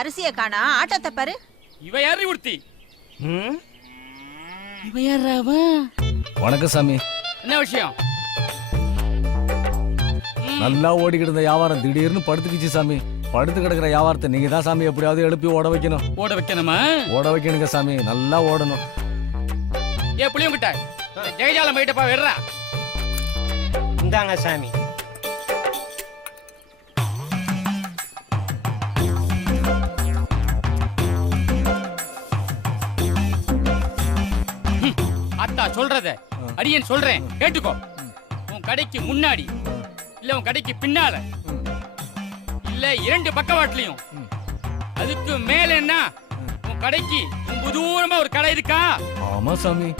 ஆளைய காணா ஆட்டத்தை பாரு. இவ யாரு ம்? இவ யாரா அவன் வணக்கம் சாமி. என்ன விஷயம்? நல்லா ஓடிக்கிட்டு இருந்த வியாபாரம் திடீர்னு படுத்துக்கிச்சு சாமி. படுத்து கிடக்குற வியாபாரத்தை நீங்க தான் சாமி எப்படியாவது எழுப்பி ஓட வைக்கணும். ஓட வைக்கணுமா? ஓட வைக்கணுங்க சாமி. நல்லா ஓடணும். ஏ புளியங்கிட்ட ஜெயஜாலம் போயிட்டப்பா விடுறா. இந்தாங்க சாமி. அத்தா சொல்றத. அடியேன் சொல்றேன். கேட்டுக்கோ. உன் கடைக்கு முன்னாடி இல்ல உன் கடைக்கு பின்னால இல்ல இரண்டு பக்கவாட்லயும் அதுக்கு மேல என்ன? உன் கடைக்கு ரொம்ப தூரமா ஒரு கடை இருக்கா? ஆமா சாமி.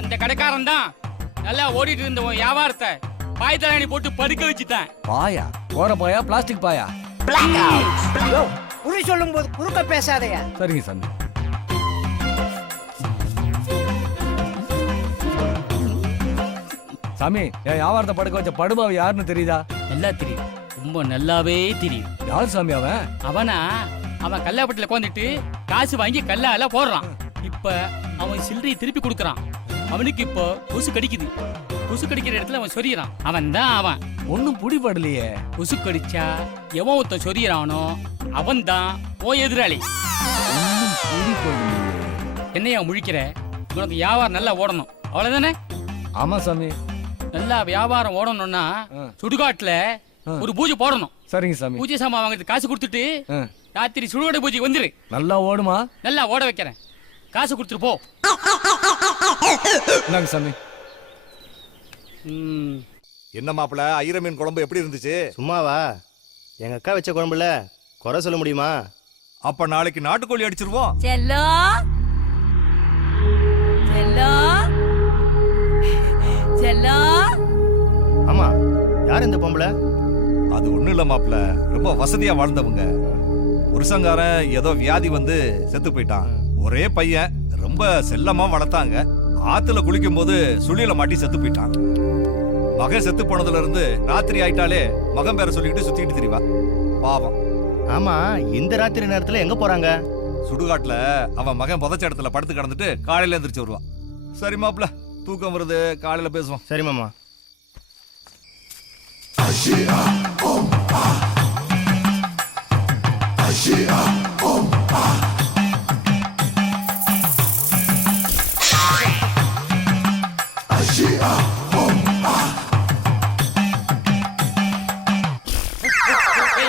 அந்த கடைக்காரன் தான் நல்லா ஓடிட்டு இருந்த உன் வியாபாரத்தை பாய் தலையணி போட்டு படுக்க வச்சுட்டேன். பாயா? போற பாயா? பிளாஸ்டிக் பாயா? யோ, குறி சொல்லும்போது குறுக்க பேசாதயா? சரிங்க சாமி. சாமி என் வியாபாரத்தை படுக்க வச்ச படுபாவை யாருன்னு தெரியுதா? நல்லா தெரியும். ரொம்ப நல்லாவே தெரியும். யார் சாமி அவன்? அவனா? அவன் கல்லாப்பட்டில உட்காந்துட்டு காசு வாங்கி கல்லால போடுறான். இப்ப அவன் சில்லறையை திருப்பி கொடுக்கறான். அவனுக்கு இப்போ கொசு கடிக்குது. கொசு கடிக்கிற இடத்துல அவன் சொரியறான். அவன் தான் அவன். ஒன்னும் புடிபடலையே. கொசு கடிச்சா எவன் ஒருத்தன் சொரியறானோ அவன் தான் ஓ எதிராளி. ஒன்னும் புடிபடலையே. என்னையா முழிக்கிற? உனக்கு வியாபாரம் நல்லா ஓடணும். அவ்வளவுதானே? ஆமா சாமி. நல்லா வியாபாரம் ஓடணும்னா. சுடுகாட்டுல. ஒரு பூஜை போடணும். சரிங்க சாமி. பூஜை சாமான் வாங்கிட்டு காசு கொடுத்துட்டு. ராத்திரி சுடுகாடு பூஜைக்கு வந்துரு. நல்லா ஓடுமா? நல்லா ஓட வைக்கிறேன். காசு கொடுத்துட்டு போ. இந்தாங்க சாமி. ம். என்ன மாப்பிள ஐர மீன் குழம்பு எப்படி இருந்துச்சு? சும்மாவா? எங்க அக்கா வச்ச குழம்புல குறை சொல்ல முடியுமா? அப்ப நாளைக்கு நாட்டுக்கோழி அடிச்சிருவோம். செல்லோ. யார் இந்த பொம்பளை? அது ஒண்ணும் இல்ல மாப்பிள ரொம்ப வசதியா வாழ்ந்தவங்க. புருஷங்காரன் ஏதோ வியாதி வந்து செத்து போயிட்டான். ஒரே பையன். ரொம்ப செல்லமா வளர்த்தாங்க. ஆத்துல குளிக்கும் போது சுழியில மாட்டி செத்து போயிட்டான். மகன் செத்து போனதுல இருந்து ராத்திரி ஆயிட்டாலே மகன் பேரை சொல்லிக்கிட்டு சுத்திக்கிட்டு திரிவா. பாவம். ஆமா இந்த ராத்திரி நேரத்துல எங்க போறாங்க? சுடுகாட்டுல அவன் மகன் புதைச்ச இடத்துல படுத்து கிடந்துட்டு காலையில எந்திரிச்சு வருவான். சரி மாப்பிள தூக்கம் வருது. காலையில பேசுவோம். சரி மாமா.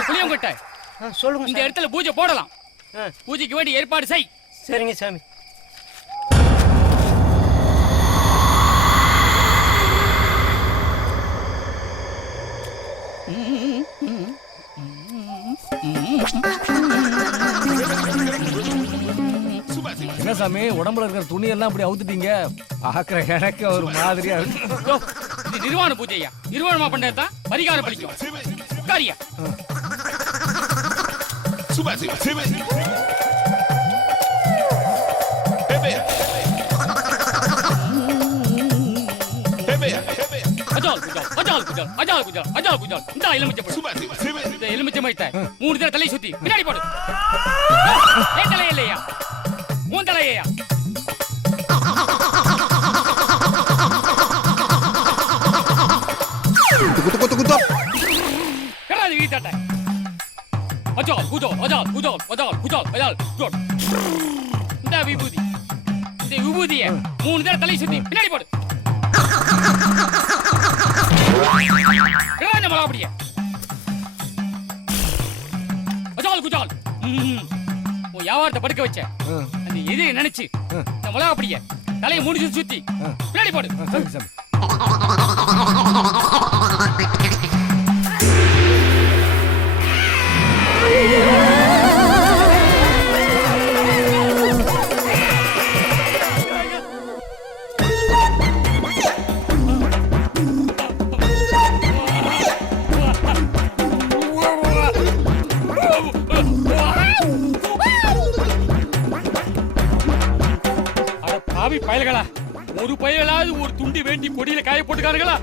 புளியங்கொட்டை. சொல்லுங்க இந்த. இடத்துல பூஜை போடலாம். பூஜைக்கு வேண்டிய ஏற்பாடு செய். சரிங்க சாமி. என்ன சாமி உடம்புல இருக்கிற துணி எல்லாம் அப்படி அவுத்துட்டீங்க? பாக்குற எனக்கு ஒரு மாதிரியா இருக்கு. இது நிர்வாண பூஜையா? நிர்வாணமா பண்ணது தான் பரிகாரம் பலிக்கும் காரியா அஜால் குஜால் அஜால் குஜால் அஜால் குஜால் அஜால் குஜால். இந்த எலுமிச்சை பழம். இந்த எலுமிச்சை மயத்தை மூணு தடவை தலையை சுத்தி. பின்னாடி போடு. ஏன் தலையே இல்லையா? மூணு தலையா கராதி வீட்டாட்ட? அஜால் குஜால் அஜால் குஜால் அஜால் குஜால் அஜால் குஜால். இந்த விபூதி. இந்த விபூதிய மூணு தடவை தலையை சுத்தி. பின்னாடி போடு. குஜால். உன் வியாபாரத்தை படுக்க வச்ச. அந்த எதிரி நினைச்சு இந்த மிளகாப்படிய தலையை முடிச்சு சுத்தி. பின்னாடி போடு. பயல்களா? ஒரு பயலாவது ஒரு துண்டி வேண்டி கொடியில காய போட்டுக்காருங்களா?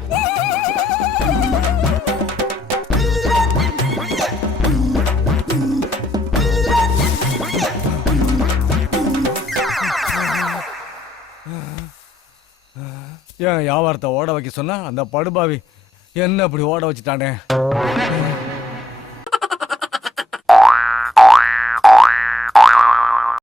ஏன் வியாபாரத்தை ஓட வைக்க சொன்னா அந்த படுபாவி என்ன அப்படி ஓட வச்சுட்டானே?